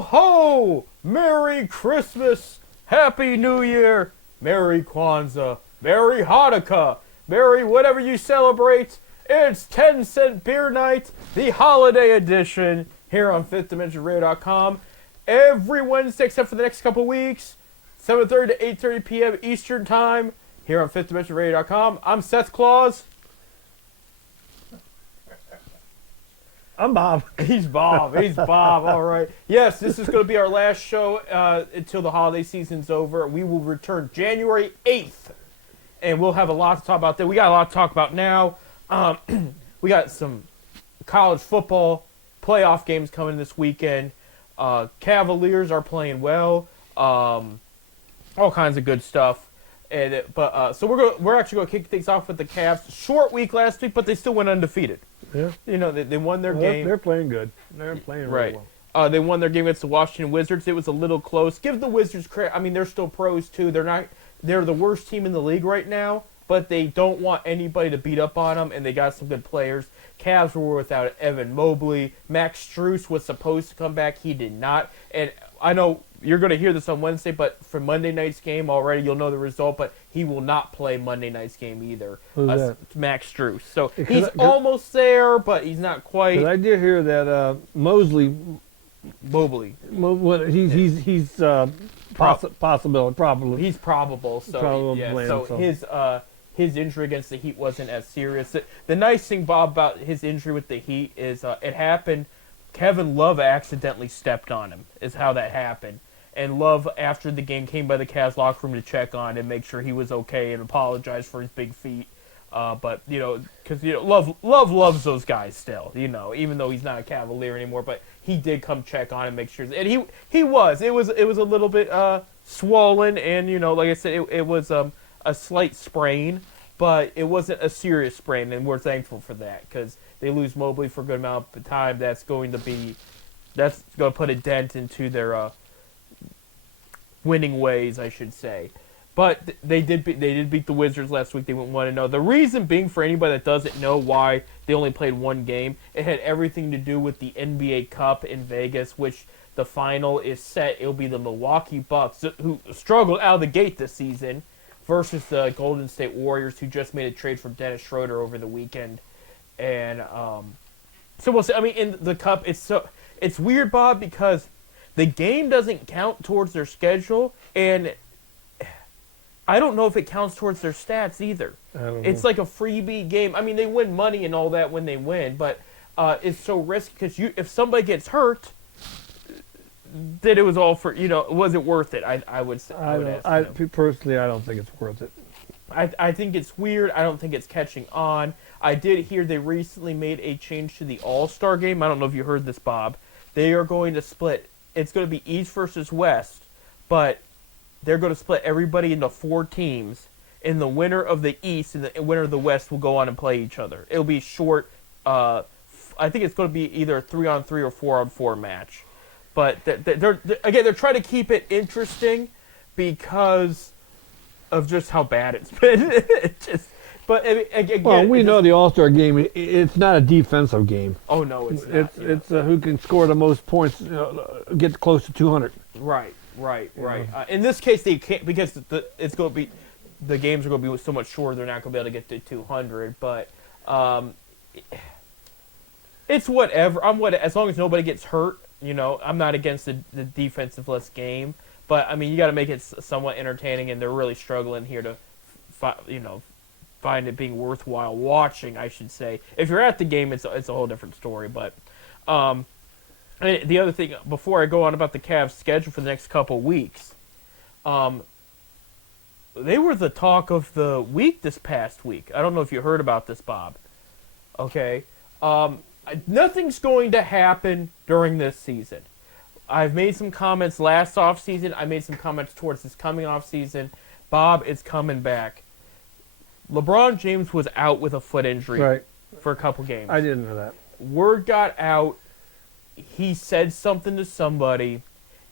Ho ho! Merry Christmas! Happy New Year! Merry Kwanzaa! Merry Hanukkah! Merry whatever you celebrate! It's 10-cent beer night, the holiday edition, here on FifthDimensionRadio.com. Every Wednesday except for the next couple weeks, 7:30 to 8:30 p.m. Eastern Time, here on FifthDimensionRadio.com. I'm Seth Claus. I'm Bob. He's Bob. He's Bob. All right. Yes, this is going to be our last show until the holiday season's over. We will return January 8th, and we'll have a lot to talk about there. We got a lot to talk about now. We got some college football playoff games coming this weekend. Cavaliers are playing well. All kinds of good stuff. So we're actually going to kick things off with the Cavs. Short week last week, but they still went undefeated. Yeah. You know, they won their game. They're playing good. They're playing really well. They won their game against the Washington Wizards. It was a little close. Give the Wizards credit. I mean, they're still pros too. They're the worst team in the league right now, but they don't want anybody to beat up on them, and they got some good players. Cavs were without Evan Mobley. Max Strus was supposed to come back. He did not. And I know you're going to hear this on Wednesday, but for Monday night's game already, you'll know the result, but he will not play Monday night's game either. Who's that? Max Strus. So he's almost there, but he's not quite. I did hear that Mobley, he's possible, probably. He's probable. So Probably, so his injury against the Heat wasn't as serious. The nice thing, Bob, about his injury with the Heat is it happened. Kevin Love accidentally stepped on him. Is how that happened. And Love, after the game, came by the Cavs locker room to check on and make sure he was okay and apologize for his big feet. But because Love loves those guys still. Even though he's not a Cavalier anymore, but he did come check on and make sure. And he was. It was a little bit swollen, and like I said, it was a slight sprain, but it wasn't a serious sprain, and we're thankful for that because they lose Mobley for a good amount of time. That's going to put a dent into their winning ways, I should say. But they did beat the Wizards last week. They went 1-0. The reason being, for anybody that doesn't know why they only played one game, it had everything to do with the NBA Cup in Vegas, which the final is set. It'll be the Milwaukee Bucks, who struggled out of the gate this season, versus the Golden State Warriors, who just made a trade for Dennis Schroeder over the weekend. And so we'll see. I mean, in the Cup, it's weird, Bob, because the game doesn't count towards their schedule, and I don't know if it counts towards their stats either. It's like a freebie game. I mean, they win money and all that when they win, but it's so risky because if somebody gets hurt, then it was all for was it worth it? I would say. Personally, I don't think it's worth it. I think it's weird. I don't think it's catching on. I did hear they recently made a change to the All-Star game. I don't know if you heard this, Bob. They are going to split. It's going to be East versus West, but they're going to split everybody into 4 teams, and the winner of the East and the winner of the West will go on and play each other. It'll be short. I think it's going to be either a 3-on-3 or 4-on-4 match. But they're trying to keep it interesting because of just how bad it's been. We know the All-Star game. It's not a defensive game. Oh no, it's not. It's who can score the most points, get close to 200. Right. In this case, they can't because it's going to be the games are going to be so much shorter. They're not going to be able to get to 200. But it's whatever. As long as nobody gets hurt. I'm not against the defensive-less game, but I mean you got to make it somewhat entertaining, and they're really struggling here to, find it being worthwhile watching. I should say, if you're at the game, it's a whole different story. But the other thing before I go on about the Cavs' schedule for the next couple weeks, they were the talk of the week this past week. I don't know if you heard about this, Bob. Okay. Nothing's going to happen during this season. I've made some comments last offseason. I made some comments towards this coming offseason. Bob, it's coming back. LeBron James was out with a foot injury for a couple games. I didn't know that. Word got out. He said something to somebody,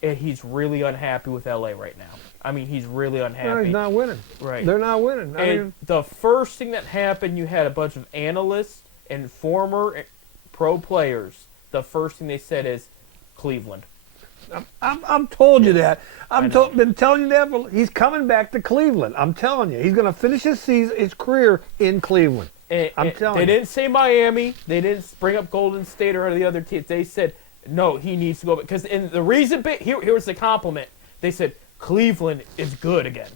and he's really unhappy with LA right now. I mean, he's really unhappy. No, he's not winning. Right. They're not winning. And the first thing that happened, you had a bunch of analysts and former pro players. The first thing they said is Cleveland. I'm told you that. Been telling you that. He's coming back to Cleveland. I'm telling you, he's going to finish his career in Cleveland. I'm telling you. They didn't say Miami. They didn't bring up Golden State or any of the other teams. They said no, he needs to go because the reason here was the compliment. They said Cleveland is good again,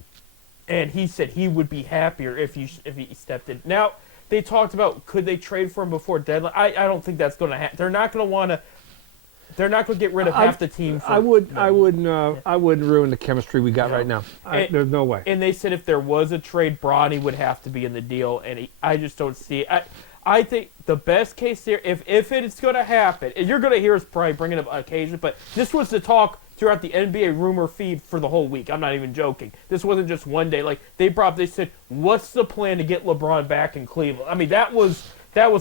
and he said he would be happier if he stepped in. Now they talked about could they trade for him before deadline. I don't think that's going to happen. They're not going to want to. They're not going to get rid of half the team. I wouldn't ruin the chemistry we got right now. There's no way. And they said if there was a trade, Bronny would have to be in the deal, and I just don't see it. I think the best case here, if it's going to happen, and you're going to hear us probably bring it up on occasion, but this was the talk throughout the NBA rumor feed for the whole week. I'm not even joking. This wasn't just one day. Like they said, what's the plan to get LeBron back in Cleveland? I mean, that was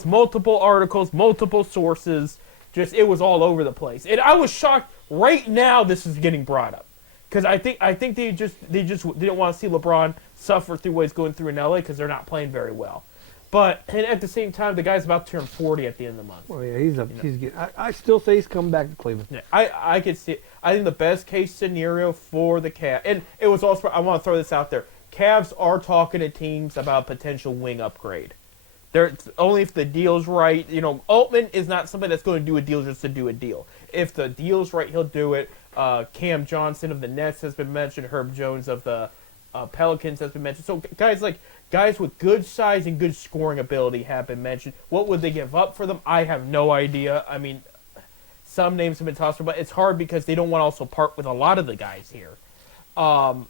multiple articles, multiple sources. Just it was all over the place, and I was shocked. Right now, this is getting brought up because I think they just didn't want to see LeBron suffer through what he's going through in LA because they're not playing very well. But and at the same time, the guy's about to turn 40 at the end of the month. Well, yeah, he's getting. I still say he's coming back to Cleveland. Yeah, I could see it. I think the best case scenario for the Cavs, and it was also I want to throw this out there. Cavs are talking to teams about potential wing upgrade. They're only if the deal's right. You know, Altman is not somebody that's going to do a deal just to do a deal. If the deal's right, he'll do it. Cam Johnson of the Nets has been mentioned. Herb Jones of the Pelicans has been mentioned. So guys with good size and good scoring ability have been mentioned. What would they give up for them? I have no idea. I mean, some names have been tossed around, but it's hard because they don't want to also part with a lot of the guys here. And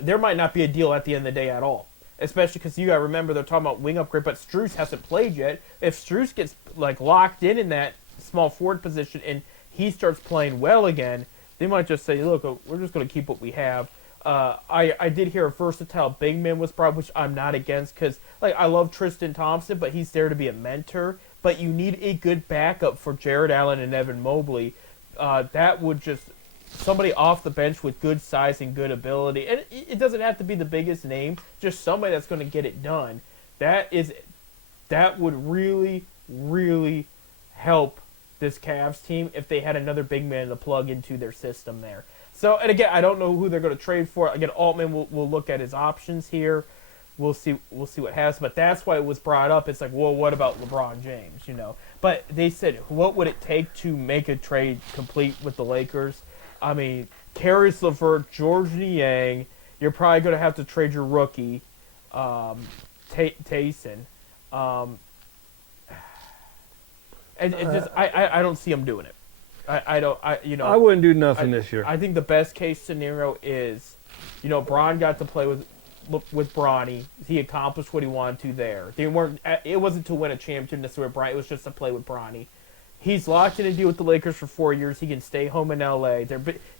there might not be a deal at the end of the day at all. Especially because you got to remember they're talking about wing upgrade, but Strus hasn't played yet. If Strus gets like locked in that small forward position and he starts playing well again, they might just say, "Look, we're just going to keep what we have." I did hear a versatile big man was brought, which I'm not against because like I love Tristan Thompson, but he's there to be a mentor. But you need a good backup for Jared Allen and Evan Mobley. That would just somebody off the bench with good size and good ability. And it doesn't have to be the biggest name, just somebody that's going to get it done. That would really, really help this Cavs team if they had another big man to plug into their system there. So, and again, I don't know who they're going to trade for. Again, Altman will look at his options here. We'll see what happens. But that's why it was brought up. It's like, well, what about LeBron James, you know? But they said, what would it take to make a trade complete with the Lakers? I mean, Caris LeVert, George Niang, you're probably going to have to trade your rookie, Tayson. And it's just, I don't see him doing it. I wouldn't do nothing this year. I think the best case scenario is, Bron got to play with Bronny. He accomplished what he wanted to there. It wasn't to win a championship necessarily with Bronny. It was just to play with Bronny. He's locked in a deal with the Lakers for 4 years. He can stay home in L.A.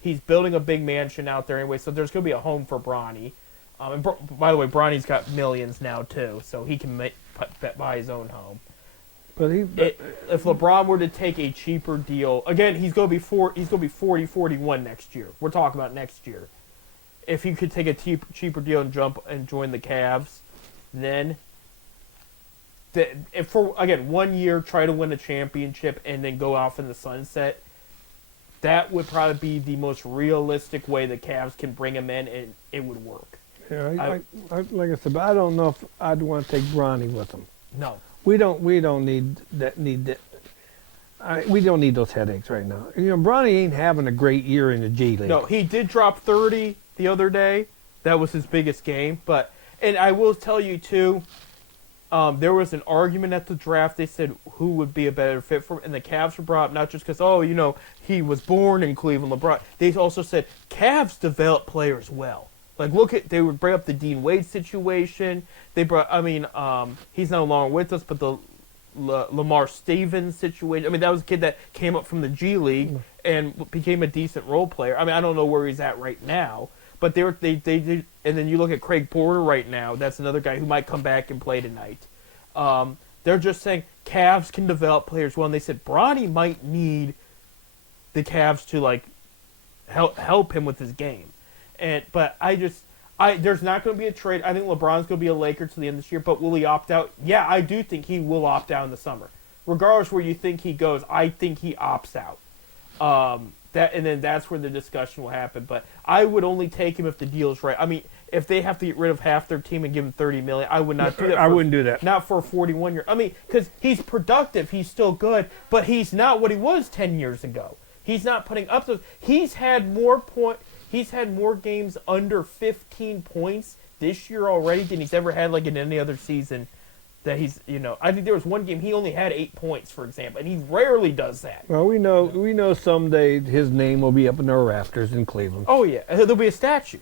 He's building a big mansion out there anyway, so there's going to be a home for Bronny. And by the way, Bronny's got millions now too, so he can buy his own home. But if LeBron were to take a cheaper deal, again, he's going to be 40, 41 next year. We're talking about next year. If he could take a cheaper deal and join the Cavs, then if for 1 year try to win a championship and then go off in the sunset, that would probably be the most realistic way the Cavs can bring him in, and it would work. Yeah, like I said, but I don't know if I'd want to take Bronny with him. No, we don't need that. We don't need those headaches right now. Bronny ain't having a great year in the G League. No, he did drop 30 the other day. That was his biggest game. And I will tell you too, there was an argument at the draft. They said who would be a better fit for him, and the Cavs were brought up not just because he was born in Cleveland, LeBron. They also said Cavs develop players well. Like they would bring up the Dean Wade situation. They brought, he's no longer with us, but the Lamar Stevens situation. That was a kid that came up from the G League and became a decent role player. I don't know where he's at right now, but they did. And then you look at Craig Porter right now. That's another guy who might come back and play tonight. They're just saying Cavs can develop players well, and they said Bronny might need the Cavs to help him with his game. But there's not going to be a trade. I think LeBron's going to be a Laker to the end of this year, but will he opt out? Yeah, I do think he will opt out in the summer. Regardless where you think he goes, I think he opts out. and then that's where the discussion will happen. But I would only take him if the deal's right. I mean, if they have to get rid of half their team and give him $30 million, I would not do that. I wouldn't do that. Not for a 41-year. I mean, because he's productive, he's still good, but he's not what he was 10 years ago. He's not putting up those. He's had more games under 15 points this year already than he's ever had like in any other season. That he's, I think there was one game he only had 8 points, for example, and he rarely does that. Well, we know someday his name will be up in the rafters in Cleveland. Oh yeah, there'll be a statue.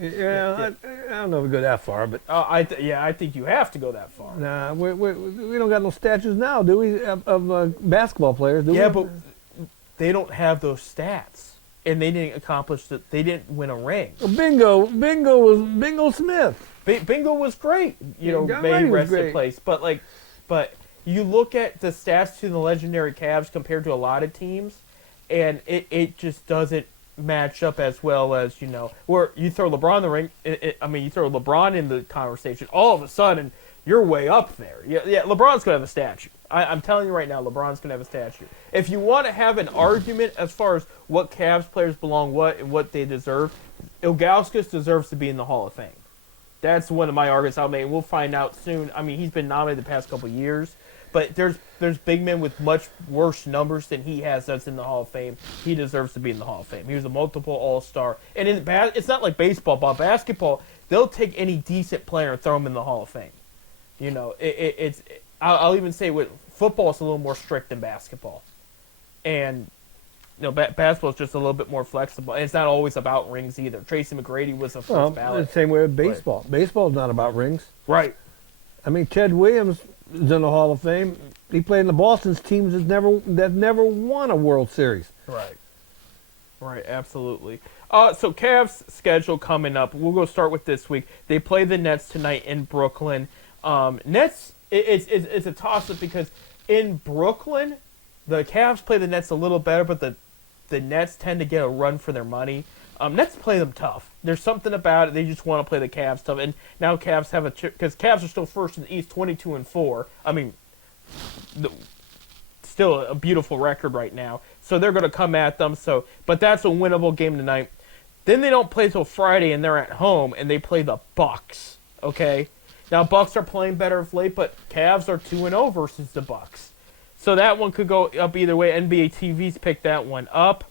Yeah, I don't know if we go that far, but I think you have to go that far. Nah, we don't got no statues now, do we? Of basketball players? Do we? But they don't have those stats, and they didn't accomplish that. They didn't win a ring. Well, Bingo was Bingo Smith. Bingo was great, may he rest in place. But you look at the stats to the legendary Cavs compared to a lot of teams, and it just doesn't match up as well as where you throw LeBron in the ring. You throw LeBron in the conversation, all of a sudden you're way up there. Yeah, LeBron's gonna have a statue. I'm telling you right now, LeBron's gonna have a statue. If you want to have an argument as far as what Cavs players belong, what they deserve, Ilgauskas deserves to be in the Hall of Fame. That's one of my arguments I'll make. We'll find out soon. I mean, he's been nominated the past couple of years, but there's big men with much worse numbers than he has that's in the Hall of Fame. He deserves to be in the Hall of Fame. He was a multiple All-Star. And it's not like baseball, but basketball, they'll take any decent player and throw him in the Hall of Fame. I'll even say with football, it's a little more strict than basketball. And basketball is just a little bit more flexible, and it's not always about rings either. Tracy McGrady was a first ballot. The same way with baseball. Baseball's not about rings. Right. I mean, Ted Williams is in the Hall of Fame. He played in the Boston's teams that never won a World Series. Right, absolutely. So Cavs schedule coming up. We'll go start with this week. They play the Nets tonight in Brooklyn. Nets, it's a toss-up because in Brooklyn, the Cavs play the Nets a little better, but the Nets tend to get a run for their money. Nets play them tough. There's something about it. They just want to play the Cavs tough. And now Cavs have because Cavs are still first in the East, 22-4. I mean, still a beautiful record right now. So they're going to come at them. But that's a winnable game tonight. Then they don't play till Friday, and they're at home, and they play the Bucks. Okay? Now, Bucks are playing better of late, but Cavs are 2-0 versus the Bucks. So that one could go up either way. NBA TV's picked that one up.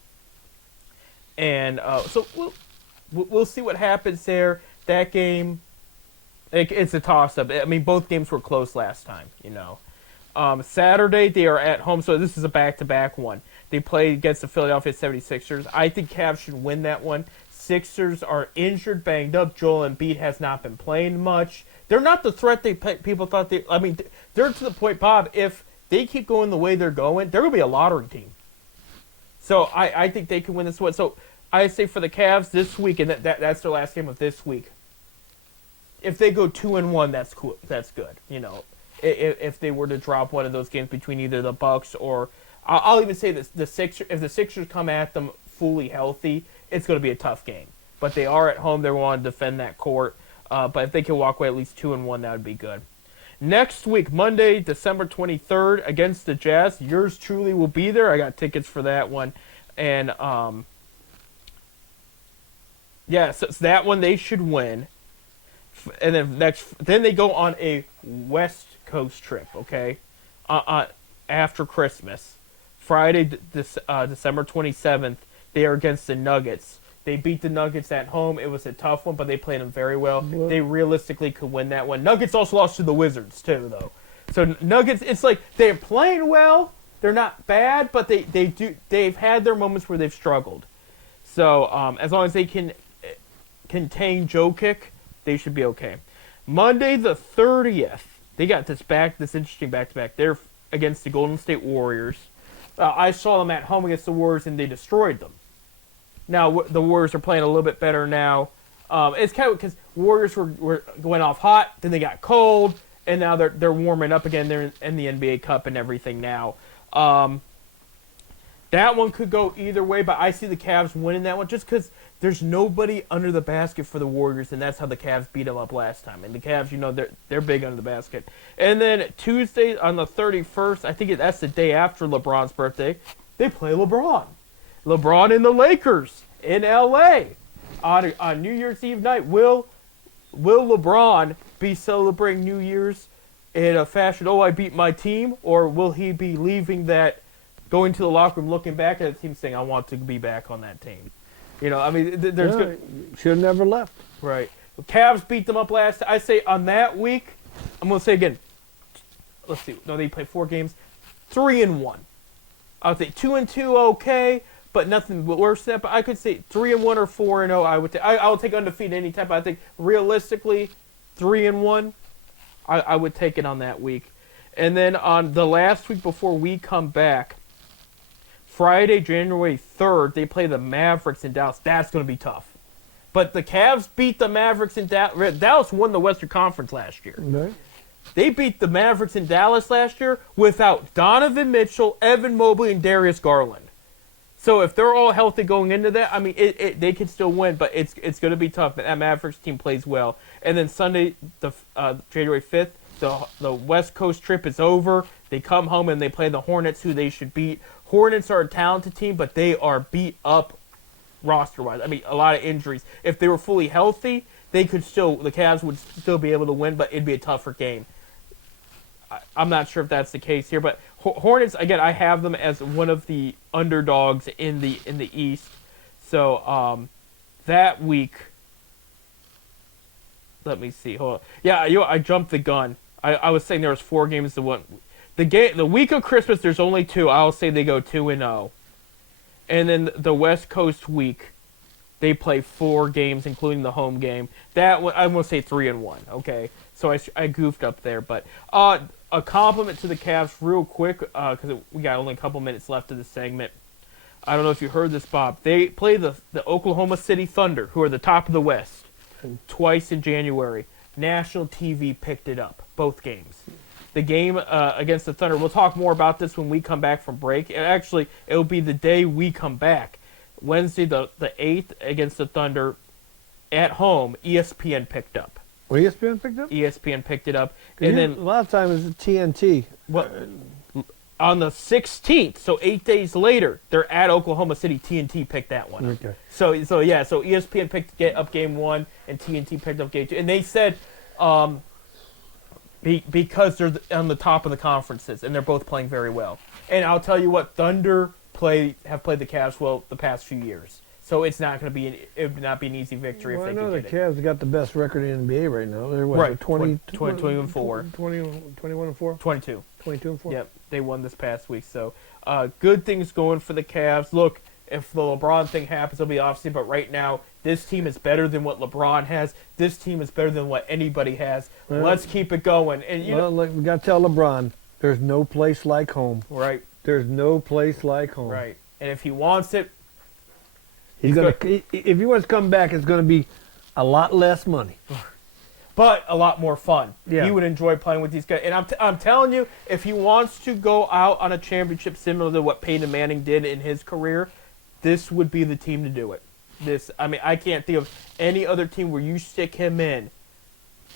And so we'll see what happens there. That game, it's a toss-up. I mean, both games were close last time, Saturday, they are at home, so this is a back-to-back one. They play against the Philadelphia 76ers. I think Cavs should win that one. Sixers are injured, banged up. Joel Embiid has not been playing much. They're not the threat people thought they – I mean, they're to the point, Bob, if – they keep going the way they're going, they're going to be a lottery team. So I think they can win this one. So I say for the Cavs this week, and that's their last game of this week. If they go 2-1, that's cool. That's good. If they were to drop one of those games between either the Bucks or I'll even say this: the Sixers. If the Sixers come at them fully healthy, it's going to be a tough game. But they are at home; they want to defend that court. But if they can walk away at least 2-1, that would be good. Next week, Monday, December 23rd, against the Jazz. Yours truly will be there. I got tickets for that one. And, so that one they should win. And then they go on a West Coast trip, okay? After Christmas. Friday, December 27th, they are against the Nuggets. They beat the Nuggets at home. It was a tough one, but they played them very well. They realistically could win that one. Nuggets also lost to the Wizards, too, though. So Nuggets, it's like they're playing well. They're not bad, but they've had their moments where they've struggled. So as long as they can contain Jokic, they should be okay. Monday the 30th, they got this interesting back-to-back. They're against the Golden State Warriors. I saw them at home against the Warriors, and they destroyed them. Now, the Warriors are playing a little bit better now. It's kind of because Warriors were going off hot, then they got cold, and now they're warming up again. They're in the NBA Cup and everything now. That one could go either way, but I see the Cavs winning that one just because there's nobody under the basket for the Warriors, and that's how the Cavs beat them up last time. And the Cavs, they're big under the basket. And then Tuesday on the 31st, I think that's the day after LeBron's birthday, they play LeBron. LeBron and the Lakers in L.A. on New Year's Eve night. Will LeBron be celebrating New Year's in a fashion, oh, I beat my team? Or will he be leaving that, going to the locker room, looking back at the team, saying, I want to be back on that team? You know, I mean, there's should have never left. Right. Cavs beat them up last. I say on that week, I'm going to say again, let's see. No, they played 4 games. 3-1. I would say 2-2, okay, but nothing worse than that. But I could say 3-1 or 4-0. I would take undefeated any time. But I think realistically, 3-1, I would take it on that week. And then on the last week before we come back, Friday, January 3rd, they play the Mavericks in Dallas. That's going to be tough. But the Cavs beat the Mavericks in Dallas. Dallas won the Western Conference last year. Right. They beat the Mavericks in Dallas last year without Donovan Mitchell, Evan Mobley, and Darius Garland. So if they're all healthy going into that, I mean, they can still win, but it's going to be tough. But that Mavericks team plays well. And then Sunday, January 5th, the West Coast trip is over. They come home and they play the Hornets, who they should beat. Hornets are a talented team, but they are beat up roster-wise. I mean, a lot of injuries. If they were fully healthy, the Cavs would still be able to win, but it'd be a tougher game. I'm not sure if that's the case here, but Hornets, again, I have them as one of the underdogs in the East. So that week, let me see. Hold on. Yeah, I jumped the gun. I was saying there was 4 games to win. The week of Christmas, there's only 2. I'll say they go 2-0. And then the West Coast week, they play 4 games, including the home game. That one, I'm going to say 3-1, okay? So I goofed up there. But a compliment to the Cavs real quick, because we got only a couple minutes left of this segment. I don't know if you heard this, Bob. They play the Oklahoma City Thunder, who are the top of the West, twice in January. National TV picked it up, both games. The game against the Thunder, we'll talk more about this when we come back from break. Actually, it'll be the day we come back. Wednesday, the 8th, against the Thunder at home, ESPN picked up. Well, ESPN picked up? ESPN picked it up. And then a lot of times it's TNT. On the 16th, so 8 days later, they're at Oklahoma City. TNT picked that one. Okay. So ESPN picked up game 1 and TNT picked up game 2. And they said because they're on the top of the conferences and they're both playing very well. And I'll tell you what, Thunder have played the Cavs well the past few years. So it's not going to be it would not be an easy victory if they can get it. I know the Cavs got the best record in the NBA right now. They're what, right, 21-4? 21-4. 22. 22-4. Yep, they won this past week. So good things going for the Cavs. Look, if the LeBron thing happens, it'll be obviously. But right now, this team is better than what LeBron has. This team is better than what anybody has. Well, let's keep it going. And we got to tell LeBron, there's no place like home. Right. There's no place like home. Right. And if he wants it, if he wants to come back, it's going to be a lot less money. But a lot more fun. Yeah. He would enjoy playing with these guys. And I'm telling you, if he wants to go out on a championship similar to what Peyton Manning did in his career, this would be the team to do it. I can't think of any other team where you stick him in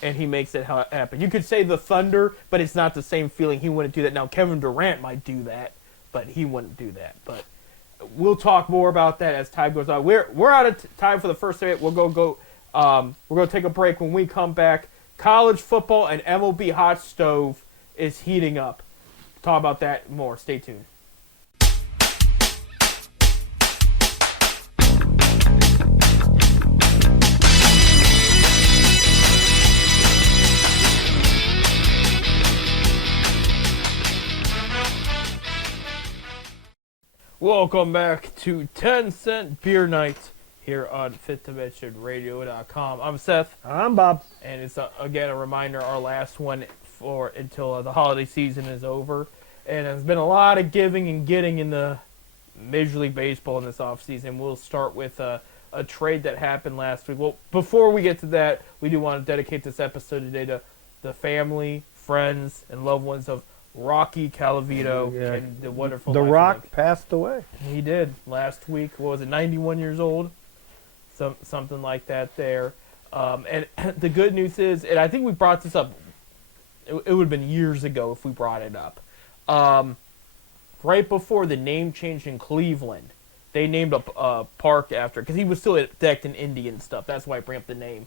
and he makes it happen. You could say the Thunder, but it's not the same feeling. He wouldn't do that. Now, Kevin Durant might do that, but he wouldn't do that. But we'll talk more about that as time goes on. We're out of time for the first segment. We're going to take a break. When we come back, college football and MLB hot stove is heating up. Talk about that more. Stay tuned. Welcome back to 10 Cent Beer Night here on FitDimensionRadio.com. I'm Seth. I'm Bob. And it's, again, a reminder, our last one until the holiday season is over. And there's been a lot of giving and getting in the Major League Baseball in this offseason. We'll start with a trade that happened last week. Well, before we get to that, we do want to dedicate this episode today to the family, friends, and loved ones of Rocky Colavito and the wonderful The Rock passed away. He did last week. What was it, 91 years old? Something like that there. And the good news is, and I think we brought this up, it would have been years ago if we brought it up. Right before the name change in Cleveland, they named a park after, because he was still decked in Indian stuff. That's why I bring up the name.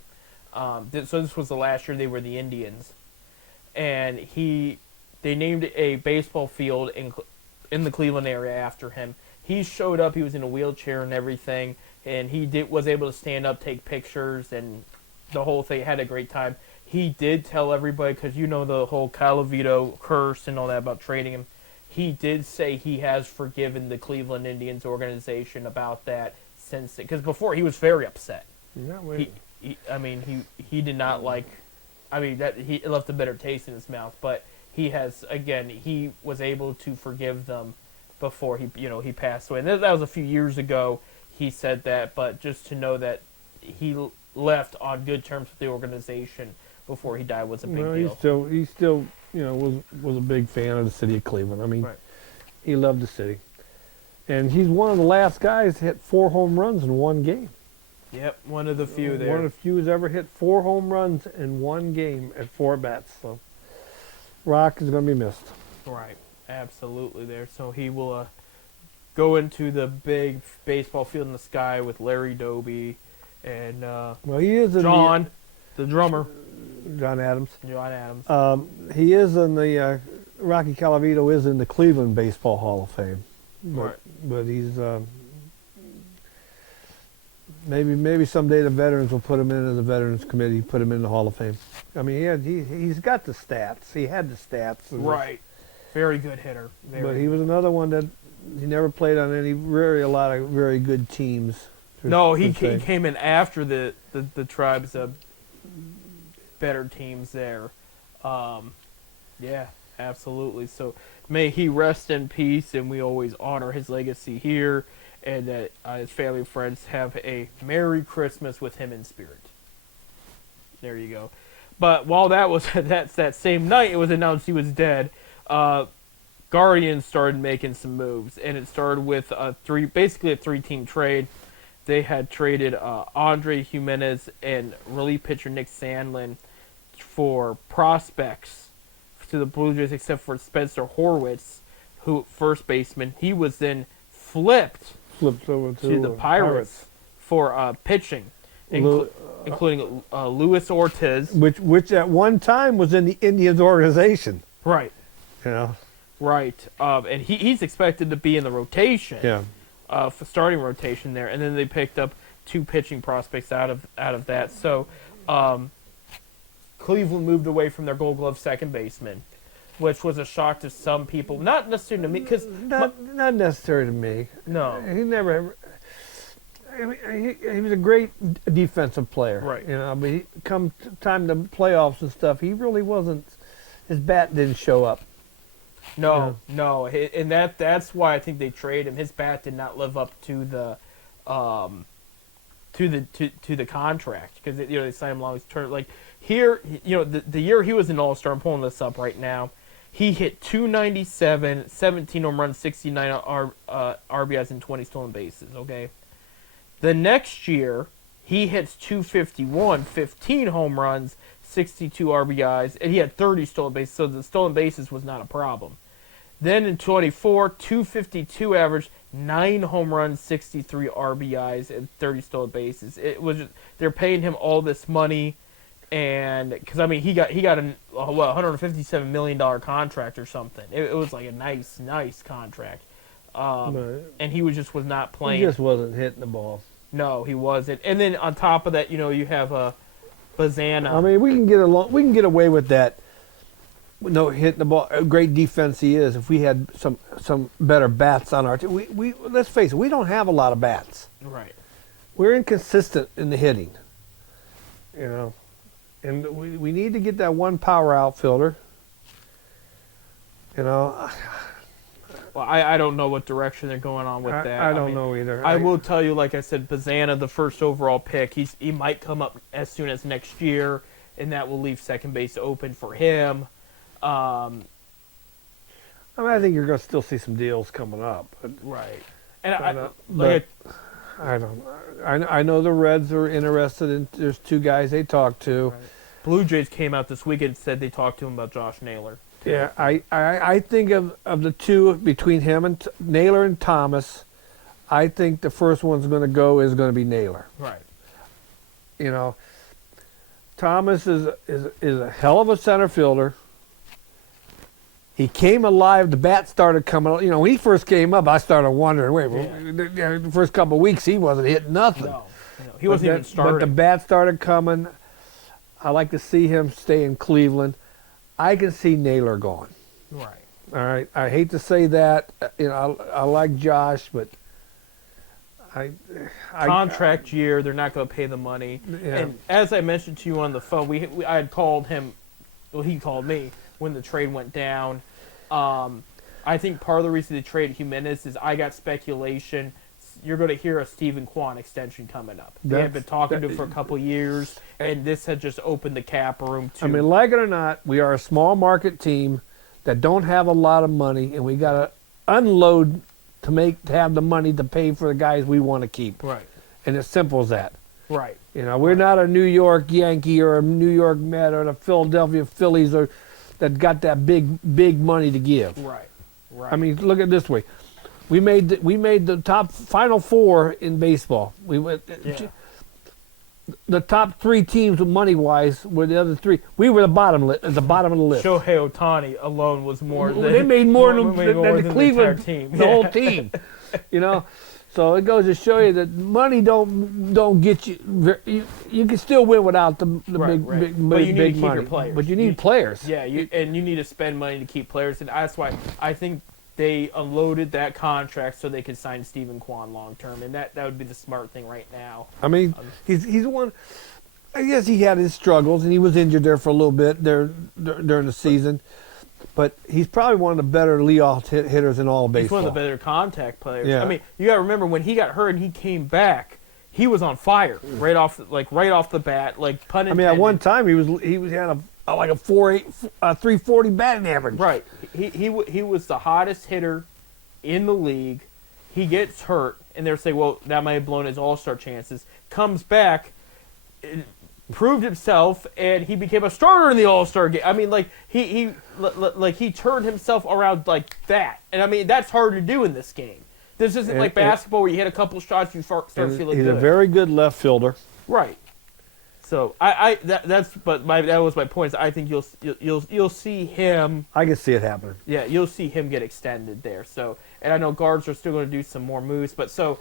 So this was the last year they were the Indians, and they named a baseball field in the Cleveland area after him. He showed up. He was in a wheelchair and everything, and he was able to stand up, take pictures, and the whole thing. Had a great time. He did tell everybody, because the whole Calavito curse and all that about trading him. He did say he has forgiven the Cleveland Indians organization about that since, because before he was very upset. Yeah, He did not like. He left a bitter taste in his mouth, but he was able to forgive them before he passed away. And that was a few years ago. He said that, but just to know that he left on good terms with the organization before he died was a big deal. He still was a big fan of the city of Cleveland. Right. He loved the city, and he's one of the last guys to hit 4 home runs in one game. Yep, one of the few there. One of the few who's ever hit 4 home runs in one game at 4 bats. So, Rock is going to be missed. Right, absolutely there. So he will go into the big baseball field in the sky with Larry Doby and he is in John, the drummer. John Adams. John Adams. He is in the Rocky Calavito is in the Cleveland Baseball Hall of Fame. But he's maybe someday the veterans will put him in as the Veterans Committee, put him in the Hall of Fame. He's got the stats. He had the stats. Right. Very good hitter. But he was another one that he never played on a lot of very good teams. No, he came in after the Tribe's better teams there. Yeah, absolutely. So may he rest in peace, and we always honor his legacy here, and that his family and friends have a Merry Christmas with him in spirit. There you go. But while that was that same night, it was announced he was dead. Guardians started making some moves, and it started with basically a 3-team trade. They had traded Andre Jimenez and relief pitcher Nick Sandlin for prospects to the Blue Jays, except for Spencer Horwitz, who first baseman. He was then flipped over to the Pirates for pitching, including Luis Ortiz, which at one time was in the Indians organization. Right. Right. And he's expected to be in the rotation. Yeah. For starting rotation there, and then they picked up 2 pitching prospects out of that. So Cleveland moved away from their Gold Glove second baseman, which was a shock to some people. Not necessarily to me, because not necessarily to me. No, he never. He was a great defensive player, right? But come time to playoffs and stuff, he really wasn't. His bat didn't show up. No, and that's why I think they traded him. His bat did not live up to the contract, because they signed him long term. Like here, the year he was an All-Star. I'm pulling this up right now. He hit 297, 17 home runs, 69 RBIs, and 20 stolen bases. Okay, the next year he hits 251, 15 home runs, 62 RBIs, and he had 30 stolen bases, so the stolen bases was not a problem. Then in 24, 252 average, 9 home runs, 63 RBIs, and 30 stolen bases. It was they're paying him all this money, and because he got a $157 million contract or something. It was like a nice contract, and he was not playing. He just wasn't hitting the ball. No, he wasn't. And then on top of that, you have Bazana. We can get along. We can get away with that. No hitting the ball. A great defense he is. If we had some better bats on our team, we let's face it, we don't have a lot of bats. Right. We're inconsistent in the hitting. And we need to get that one power outfielder. Well, I don't know what direction they're going on with that. I don't know either. I will tell you, like I said, Bazana, the first overall pick, he might come up as soon as next year, and that will leave second base open for him. I think you're going to still see some deals coming up. Right. And I don't know. I know the Reds are interested in. There's 2 guys they talked to. Right. Blue Jays came out this weekend and said they talked to him about Josh Naylor. Yeah, I think of the 2 between him and Naylor and Thomas, I think the first one's going to go is going to be Naylor. Right. You know, Thomas is a hell of a center fielder. He came alive. The bat started coming. You know, when he first came up, I started wondering. The first couple of weeks he wasn't hitting nothing. No, he wasn't even starting. But the bat started coming. I like to see him stay in Cleveland. I can see Naylor going. Right. All right. I hate to say that. You know, I like Josh, but contract year, they're not going to pay the money. Yeah. And as I mentioned to you on the phone, I had called him. Well, he called me when the trade went down. I think part of the reason they traded Jimenez is I got speculation. You're going to hear a Stephen Kwan extension coming up. They had been talking to him for a couple years, and this had just opened the cap room to. I mean, like it or not, we are a small market team that don't have a lot of money, and we got to unload to have the money to pay for the guys we want to keep. Right. And it's simple as that. Right. You know, we're not a New York Yankee or a New York Met or the Philadelphia Phillies that got that big money to give. Right. Right. I mean, look at it this way. We made the top Final Four in baseball. We went. Yeah. The top three teams, money wise, were the other three. We were the bottom of the list. Shohei Ohtani alone was more. They made more than the Cleveland team. The whole team. You know, so it goes to show you that money don't get you. You can still win without the big but you need to keep money. your players. But you need players. Yeah, and you need to spend money to keep players, and that's why I think they unloaded that contract so they could sign Stephen Kwan long term, and that would be the smart thing right now. I mean, he's one. I guess he had his struggles, and he was injured there for a little bit during the season. But he's probably one of the better leadoff hitters in all of baseball. He's one of the better contact players. Yeah. I mean, you got to remember when he got hurt and he came back, he was on fire right off the bat, like pun intended. I mean, at one time he had a 340 batting average. Right. He was the hottest hitter in the league. He gets hurt, and they're saying, well, that might have blown his all-star chances. Comes back, proved himself, and he became a starter in the all-star game. I mean, he turned himself around like that. And, I mean, that's hard to do in this game. This isn't like basketball where you hit a couple shots, you start feeling good. He's a very good left fielder. Right. So that was my point. Is I think you'll see him. I can see it happening. Yeah, you'll see him get extended there. So, and I know guards are still going to do some more moves, but so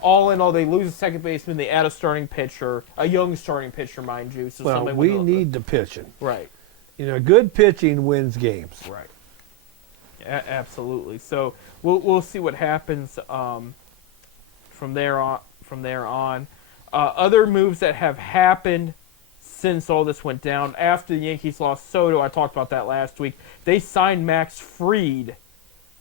all in all, they lose a second baseman. They add a starting pitcher, a young starting pitcher, mind you. So well, we need the pitching. Right. You know, good pitching wins games. Right. Absolutely. So we'll see what happens from there on. Other moves that have happened since all this went down. After the Yankees lost Soto, I talked about that last week. They signed Max Fried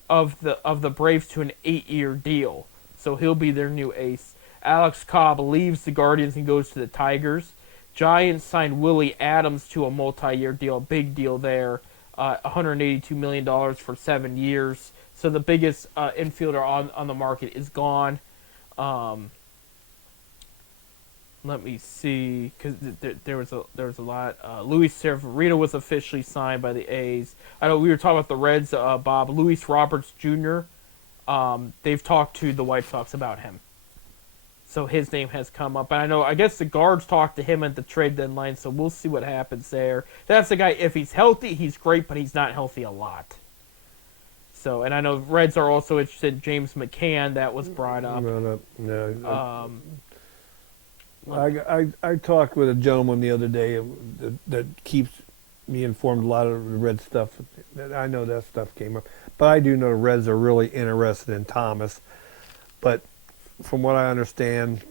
of the Braves to an 8-year deal, so he'll be their new ace. Alex Cobb leaves the Guardians and goes to the Tigers. Giants signed Willie Adams to a multi-year deal, big deal there, $182 million for 7 years. So the biggest infielder on the market is gone. Let me see, because there was a lot. Luis Severino was officially signed by the A's. I know we were talking about the Reds, Bob. Luis Roberts Jr., they've talked to the White Sox about him. So his name has come up. And I guess the Guards talked to him at the trade deadline, so we'll see what happens there. That's the guy, if he's healthy, he's great, but he's not healthy a lot. So, and I know Reds are also interested in James McCann. That was brought up. No. I talked with a gentleman the other day that keeps me informed a lot of the Red stuff. I know that stuff came up. But I do know the Reds are really interested in Thomas. But from what I understand,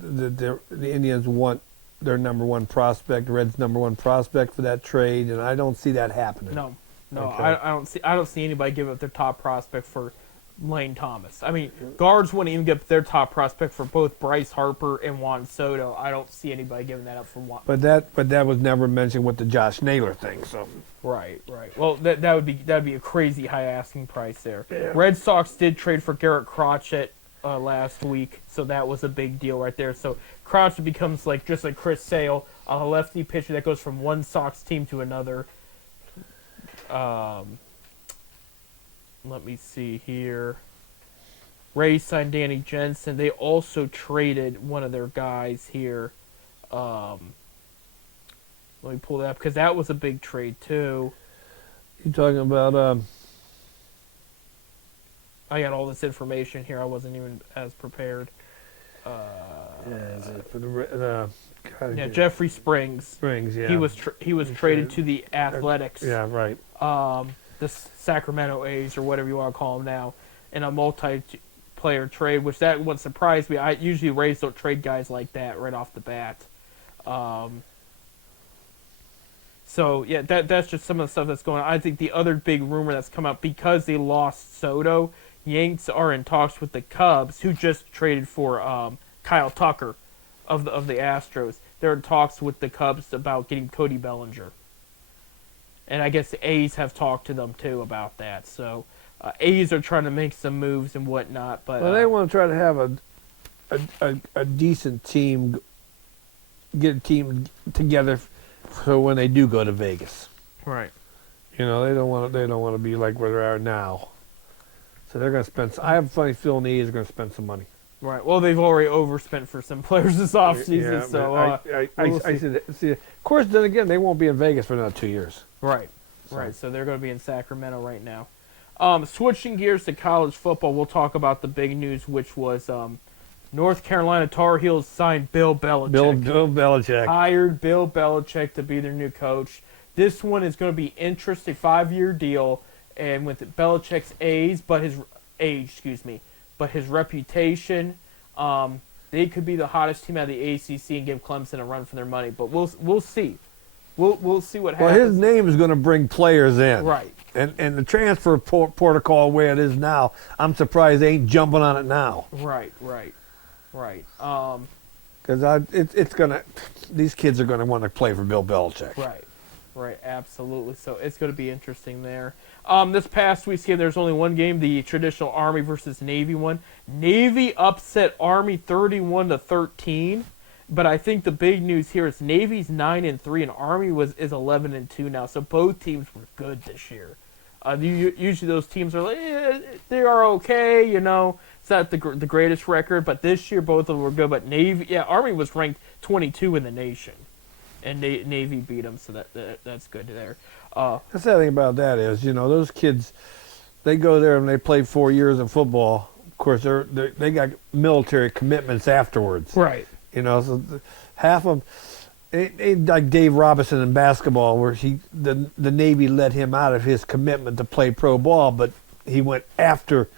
the Indians want their number one prospect, the Reds' number one prospect for that trade, and I don't see that happening. No, Okay. I don't see anybody give up their top prospect for Lane Thomas. I mean, Guards wouldn't even give their top prospect for both Bryce Harper and Juan Soto. I don't see anybody giving that up for Juan. But that was never mentioned with the Josh Naylor thing. So right. Well, that would be a crazy high asking price there. Yeah. Red Sox did trade for Garrett Crotchet last week, so that was a big deal right there. So Crotchet becomes just like Chris Sale, a lefty pitcher that goes from one Sox team to another. Let me see here. Rays signed Danny Jensen. They also traded one of their guys here. Let me pull that up because that was a big trade too. You talking about? I got all this information here. I wasn't even as prepared. Yeah, is it for the Yeah, Jeffrey Springs. Yeah. He was traded to the Athletics. Yeah, right. The Sacramento A's or whatever you want to call them now, in a multi-player trade, which that wouldn't surprise me. I usually Rays don't trade guys like that right off the bat. So yeah, that's just some of the stuff that's going on. I think the other big rumor that's come out because they lost Soto, Yanks are in talks with the Cubs, who just traded for Kyle Tucker of the Astros. They're in talks with the Cubs about getting Cody Bellinger. And I guess the A's have talked to them too about that. So A's are trying to make some moves and whatnot. But Well, they want to try to have a decent team, get a team together, so when they do go to Vegas, right. they don't want to be like where they are now. So they're going to spend. I have a funny feeling the A's are going to spend some money. Right. Well, they've already overspent for some players this offseason. Yeah, so I see. Of course, then again, they won't be in Vegas for another 2 years. Right. So. Right. So they're going to be in Sacramento right now. Switching gears to college football, we'll talk about the big news, which was North Carolina Tar Heels signed Bill Belichick. Bill Belichick Hired Bill Belichick to be their new coach. This one is going to be interesting, 5-year deal, and with Belichick's age, but his reputation, they could be the hottest team out of the ACC and give Clemson a run for their money. But we'll see. We'll see what happens. Well, his name is going to bring players in. Right. And the transfer protocol where it is now, I'm surprised they ain't jumping on it now. Right. Because it's gonna, these kids are going to want to play for Bill Belichick. Right, absolutely. So it's going to be interesting there. This past week's game, there's only one game, the traditional Army versus Navy one. Navy upset Army 31-13. But I think the big news here is Navy's 9-3 and Army is 11-2 now. So both teams were good this year. Usually those teams are like, they are okay, It's not the greatest record, but this year both of them were good. But Army was ranked 22 in the nation, and Navy beat them, so that's good there. The sad thing about that is, those kids, they go there and they play 4 years of football. Of course, they got military commitments afterwards. Right. So half of them, like Dave Robinson in basketball, where the Navy let him out of his commitment to play pro ball, but he went after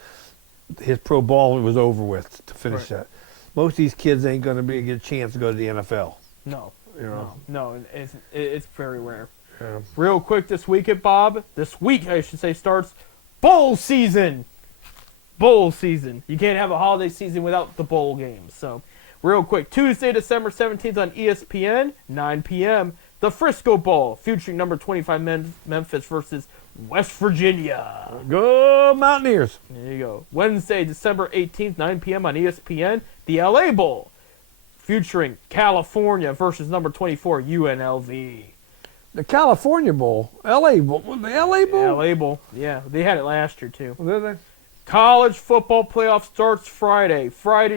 his pro ball was over with to finish that. Most of these kids ain't going to get a chance to go to the NFL. No. It's very rare. Yeah. Real quick this weekend, Bob. This week, I should say, starts bowl season. Bowl season. You can't have a holiday season without the bowl games. So, real quick, Tuesday, December 17th on ESPN, 9 p.m., the Frisco Bowl, featuring number 25 Memphis versus West Virginia. Go Mountaineers. There you go. Wednesday, December 18th, 9 p.m. on ESPN, the LA Bowl, featuring California versus number 24 UNLV. The California Bowl, LA Bowl, the LA Bowl. LA Bowl, yeah, they had it last year too. Did they? College football playoff starts Friday,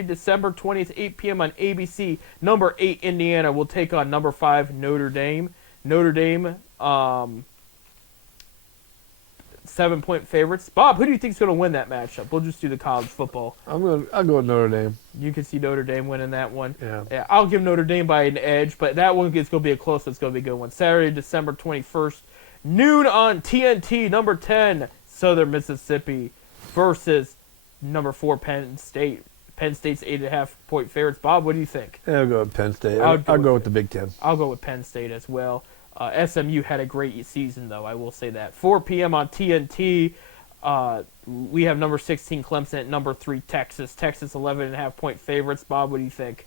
December 20th, 8 p.m. on ABC. Number 8 Indiana will take on number 5 Notre Dame. Notre Dame, 7-point favorites. Bob, who do you think is going to win that matchup? We'll just do the college football. I'll go with Notre Dame. You can see Notre Dame winning that one. Yeah. I'll give Notre Dame by an edge, but that one is going to be a close. It's going to be a good one. Saturday, December 21st, noon on TNT. Number 10 Southern Mississippi versus number 4 Penn State. Penn State's 8.5-point favorites. Bob, what do you think? Yeah, I'll go with Penn State. I'll go with the Big Ten. I'll go with Penn State as well. SMU had a great season, though. I will say that. 4 p.m. on TNT. We have number 16 Clemson at number 3 Texas. Texas 11.5-point favorites. Bob, what do you think?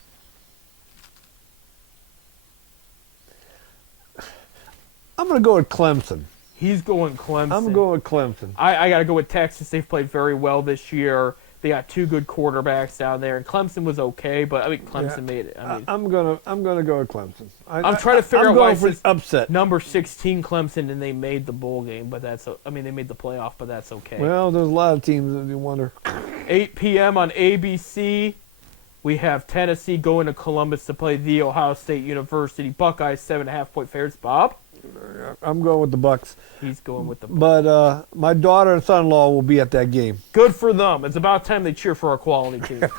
I'm going to go with Clemson. He's going Clemson. I'm going with Clemson. I got to go with Texas. They've played very well this year. They got 2 good quarterbacks down there, and Clemson was okay, but Clemson made it. I'm gonna go with Clemson. I'm trying to figure out why it's upset. Number 16 Clemson, and they made the bowl game, but they made the playoff, but that's okay. Well, there's a lot of teams that you wonder. 8 p.m. on ABC, we have Tennessee going to Columbus to play the Ohio State University Buckeyes, 7.5-point favorites. Bob? I'm going with the Bucks. He's going with the But my daughter and son-in-law will be at that game. Good for them. It's about time they cheer for our quality team.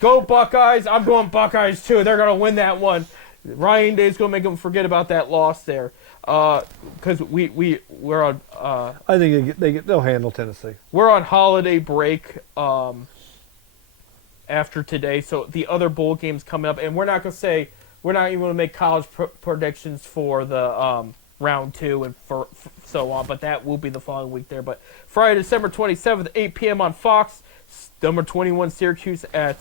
Go Buckeyes. I'm going Buckeyes too. They're going to win that one. Ryan Day's going to make them forget about that loss there. Because we're on I think they'll handle Tennessee. we're on holiday break after today, so the other bowl games coming up, and we're not even going to make college predictions for the round 2 and for so on, but that will be the following week there. But Friday, December 27th, 8 p.m. on Fox, number 21 Syracuse at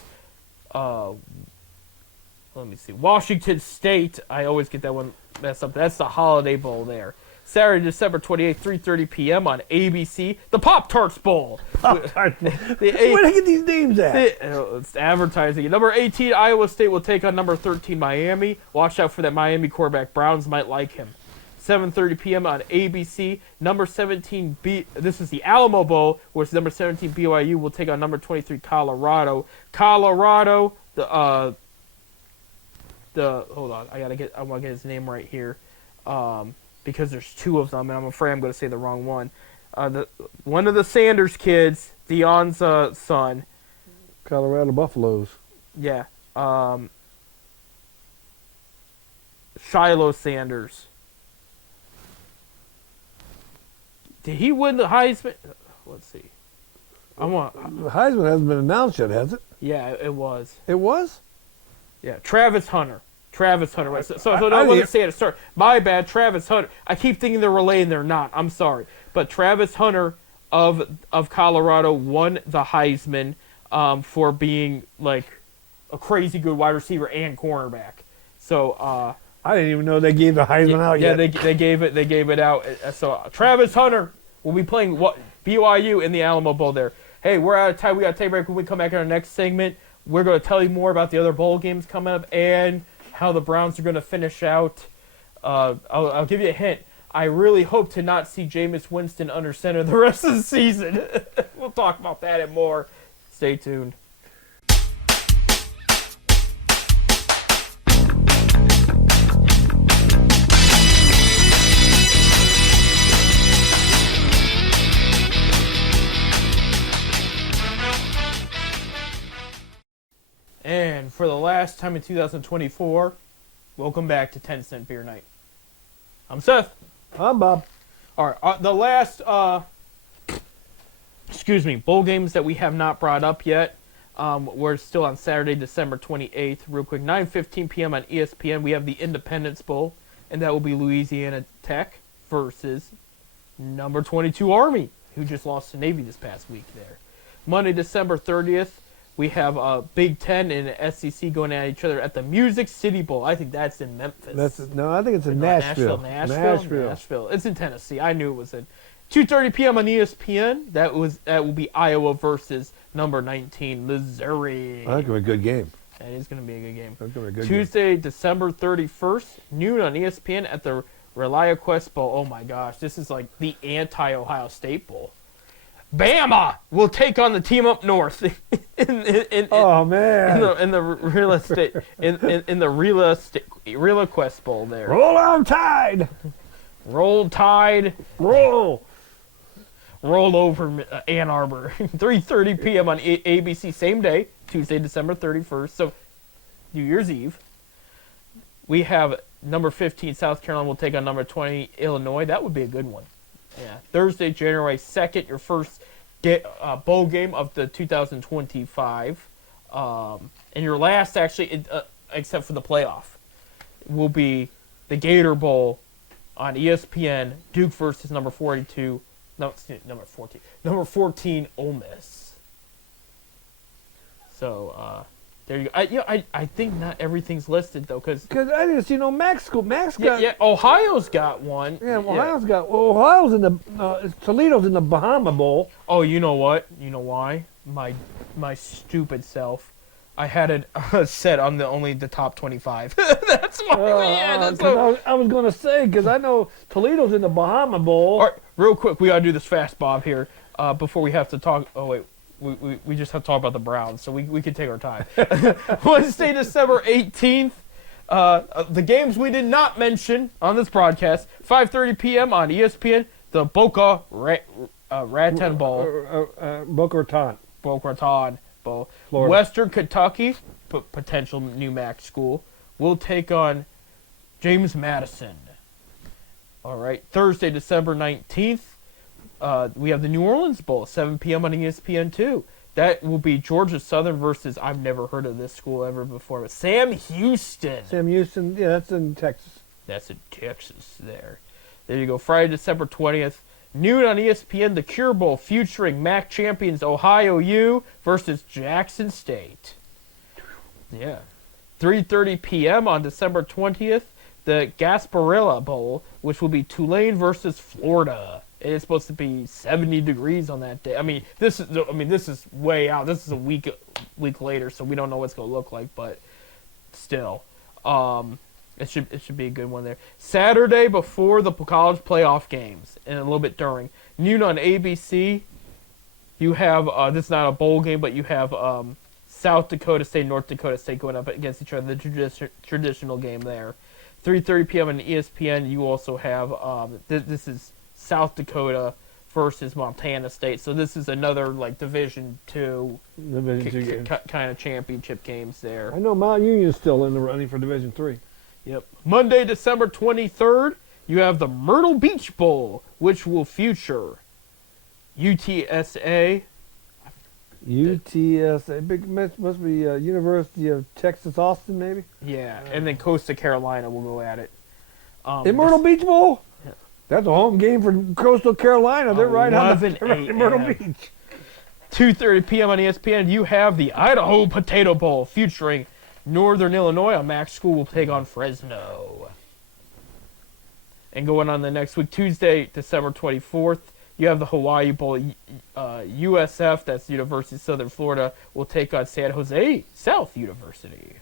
let me see, Washington State. I always get that one messed up. That's the Holiday Bowl there. Saturday, December 28th, 3:30 p.m. on ABC, the Pop-Tarts Bowl. Where do I get these names at? It's advertising. Number 18, Iowa State will take on number 13, Miami. Watch out for that Miami quarterback. Browns might like him. 7:30 p.m. on ABC. Number 17, this is the Alamo Bowl, where number 17 BYU will take on number 23 Colorado. Colorado, hold on, I want to get his name right here, because there's 2 of them, and I'm afraid I'm going to say the wrong one. One of the Sanders kids, Deion's son. Colorado Buffaloes. Yeah. Shiloh Sanders. Did he win the Heisman? Let's see. The Heisman hasn't been announced yet, has it? Yeah, it was. It was? Yeah, Travis Hunter. Right? So don't let me say it at the start. My bad, Travis Hunter. I keep thinking they're relaying, they're not. I'm sorry. But Travis Hunter of Colorado won the Heisman for being like a crazy good wide receiver and cornerback. So I didn't even know they gave the Heisman out yet. Yeah, they gave it out. So Travis Hunter will be playing BYU in the Alamo Bowl there. Hey, we're out of time. We got to take a break. When we come back in our next segment, we're going to tell you more about the other bowl games coming up and how the Browns are going to finish out. I'll give you a hint. I really hope to not see Jameis Winston under center the rest of the season. We'll talk about that and more. Stay tuned. And for the last time in 2024, welcome back to 10 Cent Beer Night. I'm Seth. I'm Bob. All right, the last, bowl games that we have not brought up yet. We're still on Saturday, December 28th. Real quick, 9:15 p.m. on ESPN. We have the Independence Bowl, and that will be Louisiana Tech versus number 22 Army, who just lost to Navy this past week there. Monday, December 30th. We have Big Ten and SEC going at each other at the Music City Bowl. I think that's in Memphis. I think it's in Nashville. Nashville. It's in Tennessee. I knew it was in. 2:30 p.m. on ESPN. That will be Iowa versus number 19 Missouri. I think it'll be a good game. That is going to be a good game. That's going to be a good Tuesday, December 31st, noon on ESPN at the ReliaQuest Bowl. Oh my gosh, this is like the anti-Ohio State Bowl. Bama will take on the team up north oh man! In the real estate in the ReliaQuest Bowl there. Roll on Tide. Roll Tide. Roll over Ann Arbor. 3:30 p.m. on ABC, same day, Tuesday, December 31st. So New Year's Eve. We have number 15 South Carolina will take on number 20 Illinois. That would be a good one. Yeah, Thursday, January 2nd, your first bowl game of the 2025. And your last, actually, except for the playoff, will be the Gator Bowl on ESPN, Duke versus number 42. No, number 14, Ole Miss. So, there you go. I think not everything's listed, though, because I just, Max got... Yeah, Ohio's got one. Yeah, Ohio's got... Well, Ohio's in the... Toledo's in the Bahama Bowl. Oh, you know what? You know why? My stupid self. I had it set on only the top 25. That's why. I was going to say, because I know Toledo's in the Bahama Bowl. All right, real quick, we got to do this fast, Bob, here. before we have to talk. Oh wait, we just have to talk about the Browns, so we can take our time. Wednesday, December 18th. The games we did not mention on this broadcast: 5:30 p.m. on ESPN. The Boca Raton Bowl. Boca Raton. Boca Raton Bowl. Florida. Western Kentucky, potential new MAC school, will take on James Madison. All right. Thursday, December 19th, we have the New Orleans Bowl, 7 p.m. on ESPN2. That will be Georgia Southern versus, I've never heard of this school ever before, but Sam Houston. Sam Houston, yeah, that's in Texas. That's in Texas there. There you go. Friday, December 20th, noon on ESPN, the Cure Bowl featuring MAC champions Ohio U versus Jackson State. Yeah. 3:30 p.m. on December 20th, the Gasparilla Bowl, which will be Tulane versus Florida. It is supposed to be 70 degrees on that day. I mean, this is way out. This is a week later, so we don't know what it's going to look like, but still. It should be a good one there. Saturday before the college playoff games and a little bit during. Noon on ABC, you have this is not a bowl game, but you have South Dakota State, North Dakota State going up against each other, the traditional game there. 3:30 p.m. on ESPN, you also have this is South Dakota versus Montana State. So this is another like Division II kind of championship games there. I know Mount Union's still in the running for Division III. Yep. Monday, December 23rd, you have the Myrtle Beach Bowl, which will feature UTSA. UTSA, must be University of Texas Austin, maybe. Yeah, and then Coastal Carolina will go at it. In Myrtle Beach Bowl. Yeah. That's a home game for Coastal Carolina. They're right on Myrtle Beach. 2:30 p.m. on ESPN. You have the Idaho Potato Bowl featuring Northern Illinois. A MAC school will take on Fresno. And going on the next week, Tuesday, December 24th, you have the Hawaii Bowl. USF, that's University of Southern Florida, will take on San Jose South University.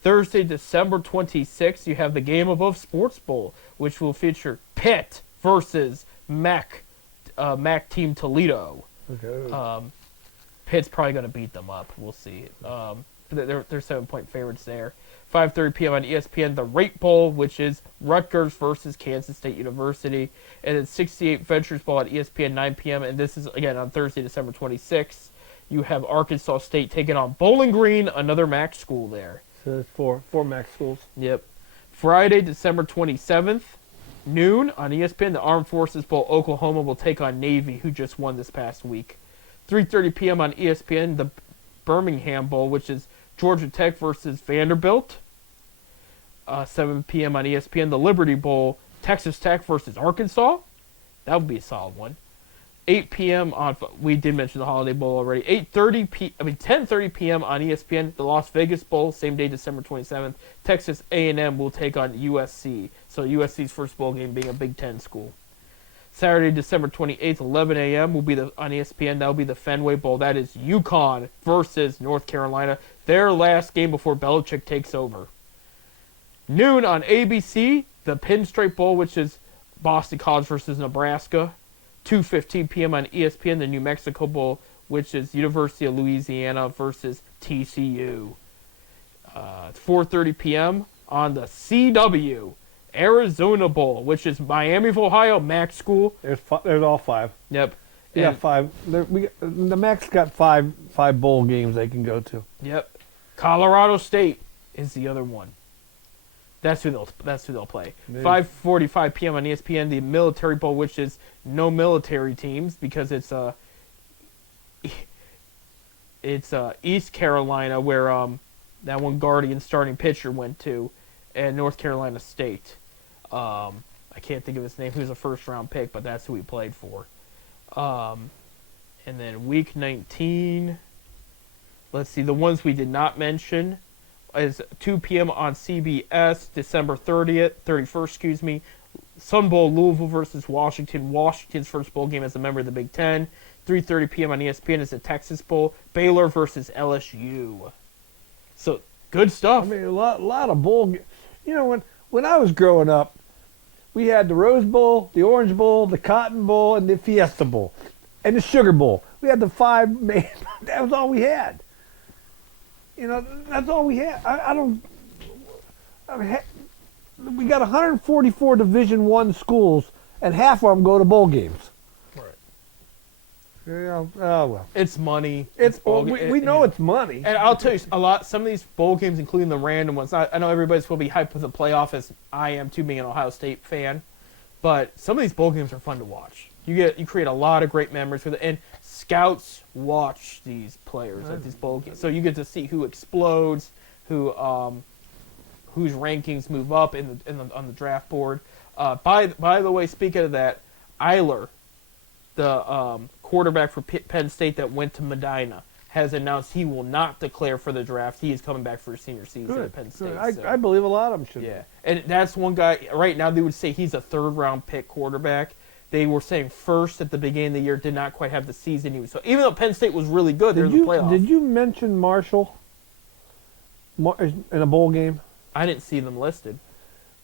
Thursday, December 26th, you have the Game Above Sports Bowl, which will feature Pitt versus MAC team Toledo. Okay. Pitt's probably going to beat them up. We'll see. They're 7-point favorites there. 5:30 p.m. on ESPN, the Rate Bowl, which is Rutgers versus Kansas State University. And then 68 Ventures Bowl at ESPN, 9 p.m. And this is, again, on Thursday, December 26th. You have Arkansas State taking on Bowling Green, another MAC school there. So there's four MAC schools. Yep. Friday, December 27th, noon on ESPN, the Armed Forces Bowl, Oklahoma will take on Navy, who just won this past week. 3:30 p.m. on ESPN, the Birmingham Bowl, which is Georgia Tech versus Vanderbilt. 7 p.m. on ESPN, the Liberty Bowl, Texas Tech versus Arkansas. That would be a solid one. 8 p.m. on, we did mention the Holiday Bowl already. 10:30 p.m. on ESPN, the Las Vegas Bowl, same day, December 27th. Texas A&M will take on USC. So USC's first bowl game being a Big Ten school. Saturday, December 28th, 11 a.m. will be on ESPN. That will be the Fenway Bowl. That is UConn versus North Carolina. Their last game before Belichick takes over. Noon on ABC, the Pinstripe Bowl, which is Boston College versus Nebraska. 2:15 p.m. on ESPN, the New Mexico Bowl, which is University of Louisiana versus TCU. 4:30 p.m. on the CW, Arizona Bowl, which is Miami of Ohio, MAC school. There's all five. Yep. Yeah, five. The MAC's got five bowl games they can go to. Yep. Colorado State is the other one. That's who they'll play. 5:45 p.m. on ESPN, the Military Bowl, which is no military teams because it's East Carolina where that one Guardian starting pitcher went to, and North Carolina State. I can't think of his name. He was a first-round pick, but that's who he played for. And then Week 19. Let's see, the ones we did not mention is 2 p.m. on CBS, December 31st, Sun Bowl, Louisville versus Washington. Washington's first bowl game as a member of the Big Ten. 3:30 p.m. on ESPN is the Texas Bowl. Baylor versus LSU. So, good stuff. I mean, a lot of bowl. You know, when I was growing up, we had the Rose Bowl, the Orange Bowl, the Cotton Bowl, and the Fiesta Bowl. and the Sugar Bowl. We had the 5 main. That was all we had. That's all we had. I don't. We got 144 Division I schools, and half of them go to bowl games. Right. Oh well. It's money. We know it's money. And I'll tell you, some of these bowl games, including the random ones, I know everybody's will be hyped with the playoff, as I am too, being an Ohio State fan. But some of these bowl games are fun to watch. You create a lot of great memories with it, and scouts watch these players at these bowl games, so you get to see who explodes, whose rankings move up on the draft board. By the way, speaking of that, Eiler, the quarterback for Penn State that went to Medina, has announced he will not declare for the draft. He is coming back for his senior season at Penn State. I believe a lot of them should. Yeah, and that's one guy. Right now, they would say he's a third-round pick quarterback. They were saying first at the beginning of the year, did not quite have the season he was. So even though Penn State was really good, they're in the playoffs. Did you mention Marshall in a bowl game? I didn't see them listed.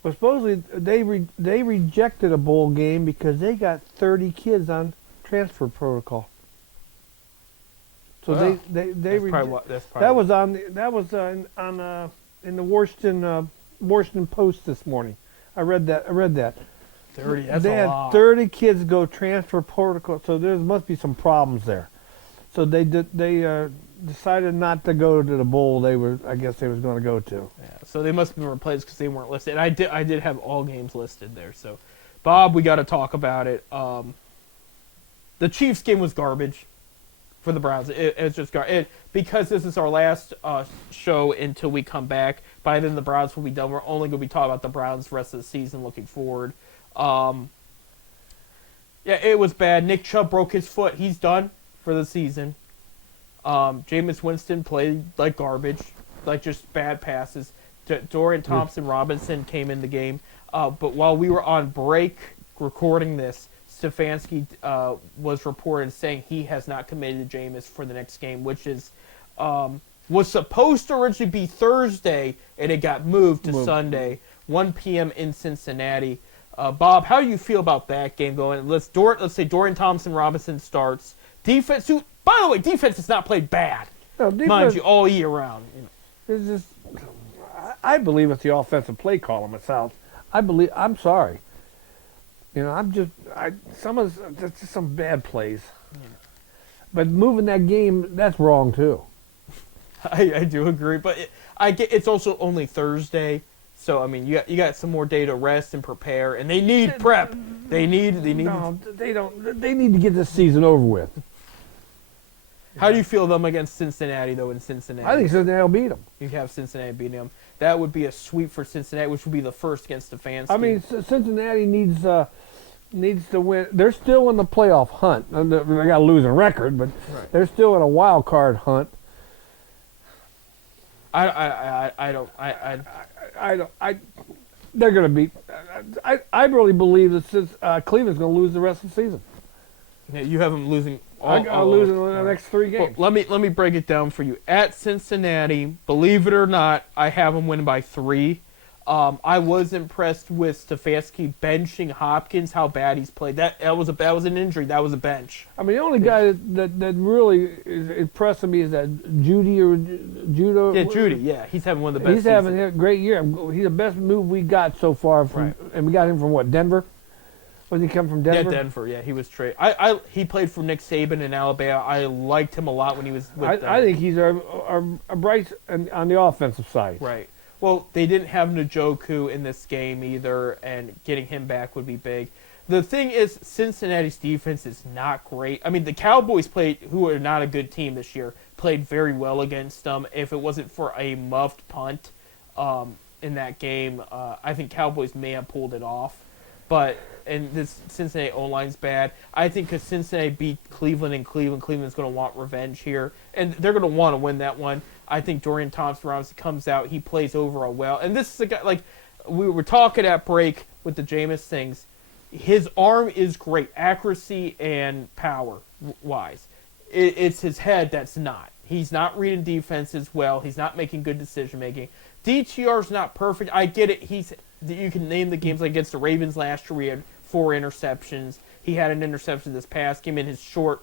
Well, supposedly they rejected a bowl game because they got 30 kids on transfer protocol. So Wow. they that was in the Washington Post this morning. I read that. 30. That's they a had lot. 30 kids go transfer protocol, so there must be some problems there. So they decided not to go to the bowl. I guess they was going to go to. Yeah, so they must have been replaced because they weren't listed. And I did have all games listed there. So, Bob, we got to talk about it. The Chiefs game was garbage for the Browns. It's just garbage. Because this is our last show until we come back. By then, the Browns will be done. We're only going to be talking about the Browns the rest of the season, looking forward. Yeah, it was bad. Nick Chubb broke his foot. He's done for the season. Jameis Winston played like garbage, like just bad passes. Dorian Thompson-Robinson came in the game. But while we were on break recording this, Stefanski was reported saying he has not committed to Jameis for the next game, which is was supposed to originally be Thursday, and it got moved to Sunday, 1 p.m. in Cincinnati. Bob, how do you feel about that game going? Let's say Dorian Thompson-Robinson starts. Defense, by the way, defense has not played bad, mind you, all year round. It's just, I believe it's the offensive play calling myself. I'm sorry. That's just some bad plays. Yeah. But moving that game, that's wrong too. I do agree, but it's also only Thursday. So I mean, you got some more day to rest and prepare, and they need prep. They need. No, they don't. They need to get this season over with. How do you feel them against Cincinnati though? In Cincinnati, I think Cincinnati will beat them. You have Cincinnati beating them. That would be a sweep for Cincinnati, which would be the first against Stefanski. I mean, Cincinnati needs to win. They're still in the playoff hunt. They got a losing record, but they're still in a wild card hunt. They're going to beat. I really believe that Cleveland's going to lose the rest of the season. Yeah, you have them losing. Losing the next 3 games. Well, let me break it down for you. At Cincinnati, believe it or not, I have them winning by 3. I was impressed with Stefanski benching Hopkins. How bad he's played. That was an injury. That was a bench. I mean, the only guy that really is impressing me is that Judo. Yeah, Judy. Yeah, he's having one of the best. He's having a great year. He's the best move we got so far. And we got him from what, Denver? Was he come from Denver? Yeah, Denver. Yeah, he was traded. He played for Nick Saban in Alabama. I liked him a lot when he was with them. I think he's a bright on the offensive side. Right. Well, they didn't have Njoku in this game either, and getting him back would be big. The thing is, Cincinnati's defense is not great. I mean, the Cowboys who are not a good team this year, played very well against them. If it wasn't for a muffed punt in that game, I think Cowboys may have pulled it off. And this Cincinnati O-line's bad. I think because Cincinnati beat Cleveland, and Cleveland's going to want revenge here. And they're going to want to win that one. I think Dorian Thompson-Robinson comes out. He plays overall well. And this is a guy, like, we were talking at break with the Jameis things. His arm is great, accuracy and power-wise. It's his head that's not. He's not reading defenses well. He's not making good decision-making. DTR's not perfect. I get it. You can name the games like against the Ravens last year. We had 4 interceptions. He had an interception this past game in his short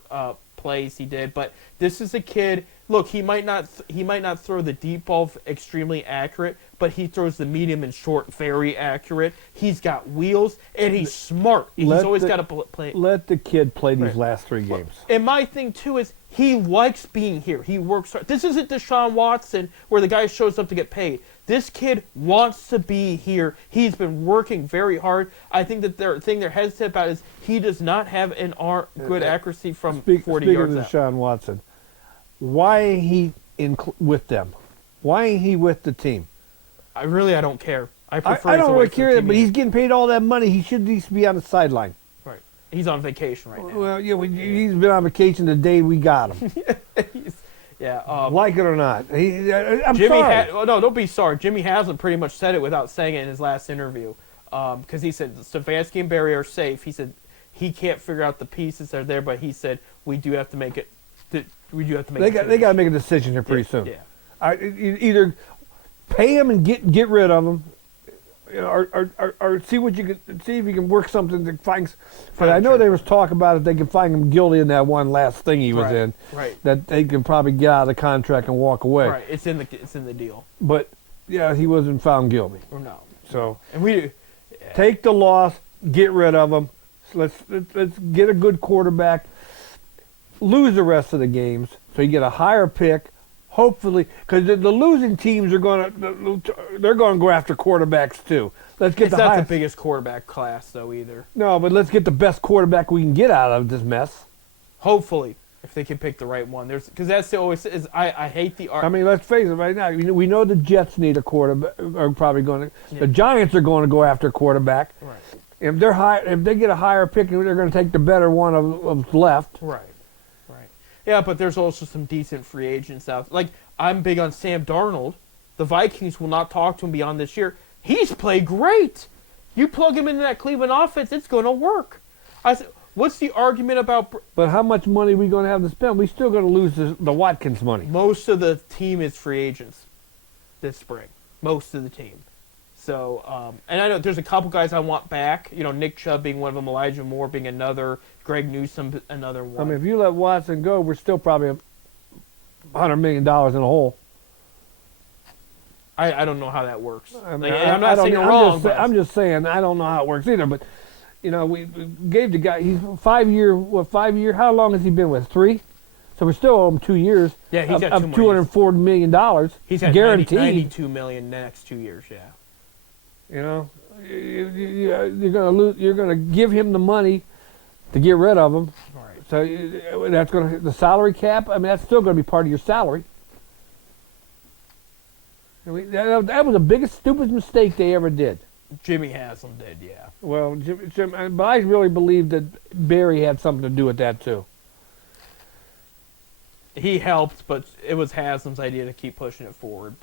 plays he did. But this is a kid. Look, he might not throw the deep ball extremely accurate, but he throws the medium and short very accurate. He's got wheels and he's smart. He's always got to play. Let the kid play these last 3 games. And my thing too is he likes being here. He works hard. This isn't Deshaun Watson where the guy shows up to get paid. This kid wants to be here. He's been working very hard. I think that the thing they're hesitant about is he does not have an good accuracy from 40 yards out. Speaking of Deshaun Watson, why ain't he with them? Why ain't he with the team? I don't care. I prefer. I don't really care, but he's getting paid all that money. He should at least be on the sideline. Right. He's on vacation right now. Well, yeah, he's been on vacation the day we got him. Like it or not. I'm sorry. No, don't be sorry. Jimmy Haslam pretty much said it without saying it in his last interview. Because he said Stefanski and Barry are safe. He said he can't figure out the pieces that are there, but he said we do have to make it. We do have to make. They got to make a decision here pretty soon. Yeah. Either pay him and get rid of him, or see what you can see if you can work something to find. But I know there was talk about if they can find him guilty in that one last thing he was in. Right. That they can probably get out of the contract and walk away. Right. It's in the deal. But yeah, he wasn't found guilty. Or no. So and we take the loss, get rid of him. So let's get a good quarterback. Lose the rest of the games so you get a higher pick. Hopefully, because the losing teams they're going to go after quarterbacks too. Let's get it's not the biggest quarterback class though either. No, but let's get the best quarterback we can get out of this mess. Hopefully, if they can pick the right one, because that's always is. I hate the. I mean, let's face it. Right now, we know the Jets need a quarterback. Are probably going to. Yeah. The Giants are going to go after a quarterback. Right. If they get a higher pick, they're going to take the better one of left. Right. Yeah, but there's also some decent free agents out. Like, I'm big on Sam Darnold. The Vikings will not talk to him beyond this year. He's played great. You plug him into that Cleveland offense, it's going to work. I said, what's the argument about... But how much money are we going to have to spend? We're still going to lose the Watkins money. Most of the team is free agents this spring. Most of the team. So, and I know there's a couple guys I want back. Nick Chubb being one of them, Elijah Moore being another, Greg Newsome another one. I mean, if you let Watson go, we're still probably $100 million in a hole. I don't know how that works. I'm not saying you're wrong. I'm just saying I don't know how it works either. But, we gave the guy, he's 5 year, how long has he been with? 3? So we still owe him 2 years. Yeah, he's got of $240 million. He's got guaranteed. $92 million next 2 years, yeah. You're going to lose. You're going to give him the money to get rid of him. Right. So that's going to the salary cap. I mean, that's still going to be part of your salary. That was the biggest, stupidest mistake they ever did. Jimmy Haslam did, yeah. Well, but I really believe that Barry had something to do with that too. He helped, but it was Haslam's idea to keep pushing it forward.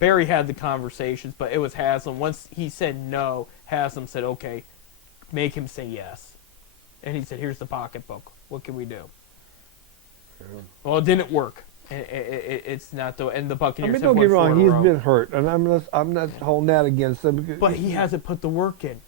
Barry had the conversations, but it was Haslam. Once he said no, Haslam said, okay, make him say yes. And he said, here's the pocketbook. What can we do? Yeah. Well, it didn't work. It's not though. And the Buccaneers. I mean, don't get me wrong. He's been hurt, and I'm not holding that against him. But he hasn't put the work in.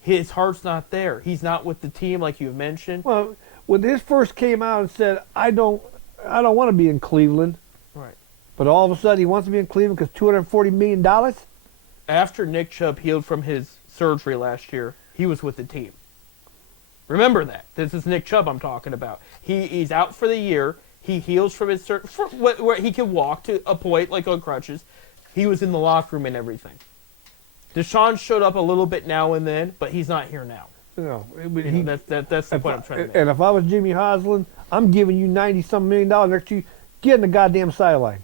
His heart's not there. He's not with the team, like you mentioned. Well, when his first came out and said, I don't want to be in Cleveland. Right. But all of a sudden, he wants to be in Cleveland because $240 million? After Nick Chubb healed from his surgery last year, he was with the team. Remember that. This is Nick Chubb I'm talking about. He's out for the year. He heals from his surgery, where he can walk to a point, like on crutches. He was in the locker room and everything. Deshaun showed up a little bit now and then, but he's not here now. No, that's the point I'm trying to make. And if I was Jimmy Haslam, I'm giving you $90-some million next year. Get in the goddamn sideline.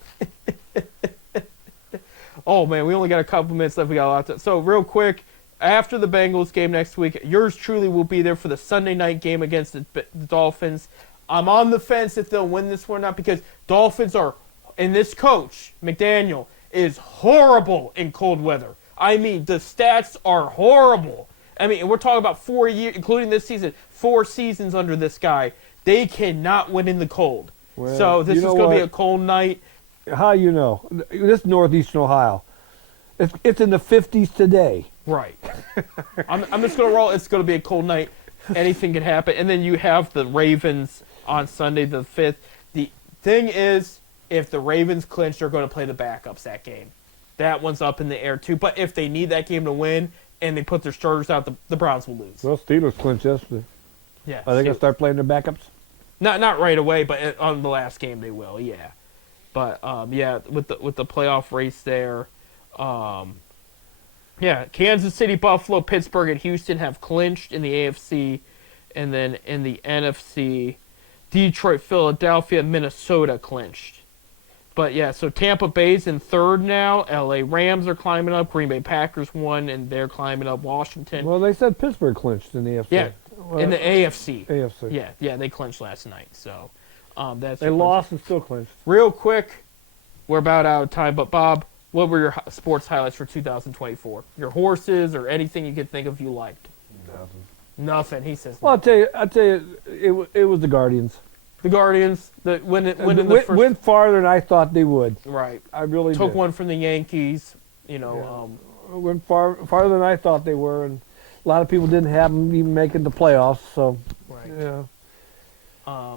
Oh, man, we only got a couple minutes left. We got a lot to... So, real quick, after the Bengals game next week, yours truly will be there for the Sunday night game against the Dolphins. I'm on the fence if they'll win this one or not because Dolphins are... And this coach, McDaniel, is horrible in cold weather. I mean, the stats are horrible. I mean, we're talking about 4 years, including this season, 4 seasons under this guy. They cannot win in the cold. Well, so this is going to be a cold night. How you know? This is northeastern Ohio. It's in the 50s today. Right. I'm just going to roll. It's going to be a cold night. anything can happen. And then you have the Ravens on Sunday the 5th. The thing is, if the Ravens clinch, they're going to play the backups that game. That one's up in the air too. But if they need that game to win and they put their starters out, the Browns will lose. Well, Steelers clinched yesterday. Yeah, Are they going to start playing their backups? Not right away, but on the last game they will. Yeah, but yeah, with the playoff race there, yeah, Kansas City, Buffalo, Pittsburgh, and Houston have clinched in the AFC, and then in the NFC, Detroit, Philadelphia, Minnesota clinched. But yeah, so Tampa Bay's in third now. LA Rams are climbing up. Green Bay Packers won, and they're climbing up. Washington. Well, they said Pittsburgh clinched in the AFC. Yeah, Well, in the AFC. AFC. Yeah, they clinched last night. So that's They lost and still clinched. real quick. We're about out of time, but Bob, what were your sports highlights for 2024? Your horses or anything you could think of you liked? Nothing. He says. Well, I'll tell you, it was the Guardians. The Guardians. Went farther than I thought they would. Right. I really Took did. one from the Yankees. Went farther than I thought they were, and a lot of people didn't have them even making the playoffs. So, Right. yeah.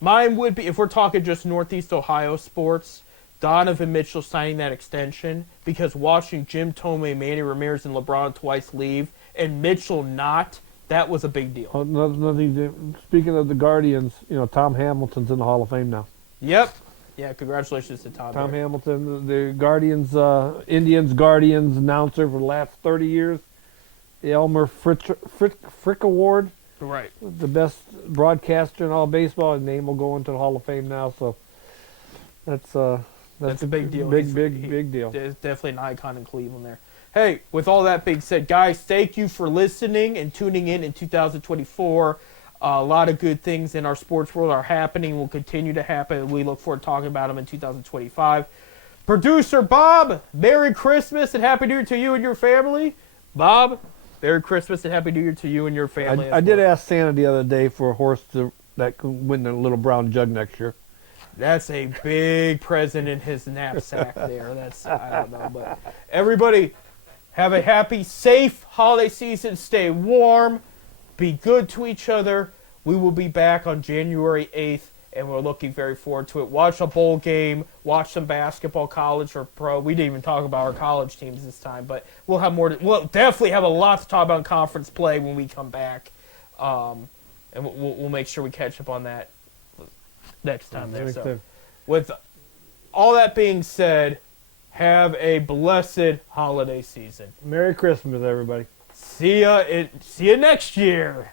Mine would be, if we're talking just Northeast Ohio sports, Donovan Mitchell signing that extension, because watching Jim Thome, Manny Ramirez, and LeBron twice leave, and Mitchell not, that was a big deal. Speaking of the Guardians, Tom Hamilton's in the Hall of Fame now. Yep. Yeah, congratulations to Tom. Tom Hamilton, the Guardians, Indians Guardians announcer for the last 30 years. The Elmer Frick Award. Right. The best broadcaster in all baseball. His name will go into the Hall of Fame now. So that's a big deal. Big deal. There's definitely an icon in Cleveland there. Hey, with all that being said, guys, thank you for listening and tuning in 2024. A lot of good things in our sports world are happening, will continue to happen. We look forward to talking about them in 2025. Producer Bob, Merry Christmas and Happy New Year to you and your family. Bob, Merry Christmas and Happy New Year to you and your family. I did ask Santa the other day for a horse that could win the little brown jug next year. That's a big present in his knapsack there. I don't know, but everybody have a happy, safe holiday season. Stay warm. Be good to each other. We will be back on January 8th, and we're looking very forward to it. Watch a bowl game. Watch some basketball, college or pro. We didn't even talk about our college teams this time, but we'll have more. We'll definitely have a lot to talk about in conference play when we come back, and we'll make sure we catch up on that next time there. So, with all that being said, have a blessed holiday season. Merry Christmas, everybody. See ya next year.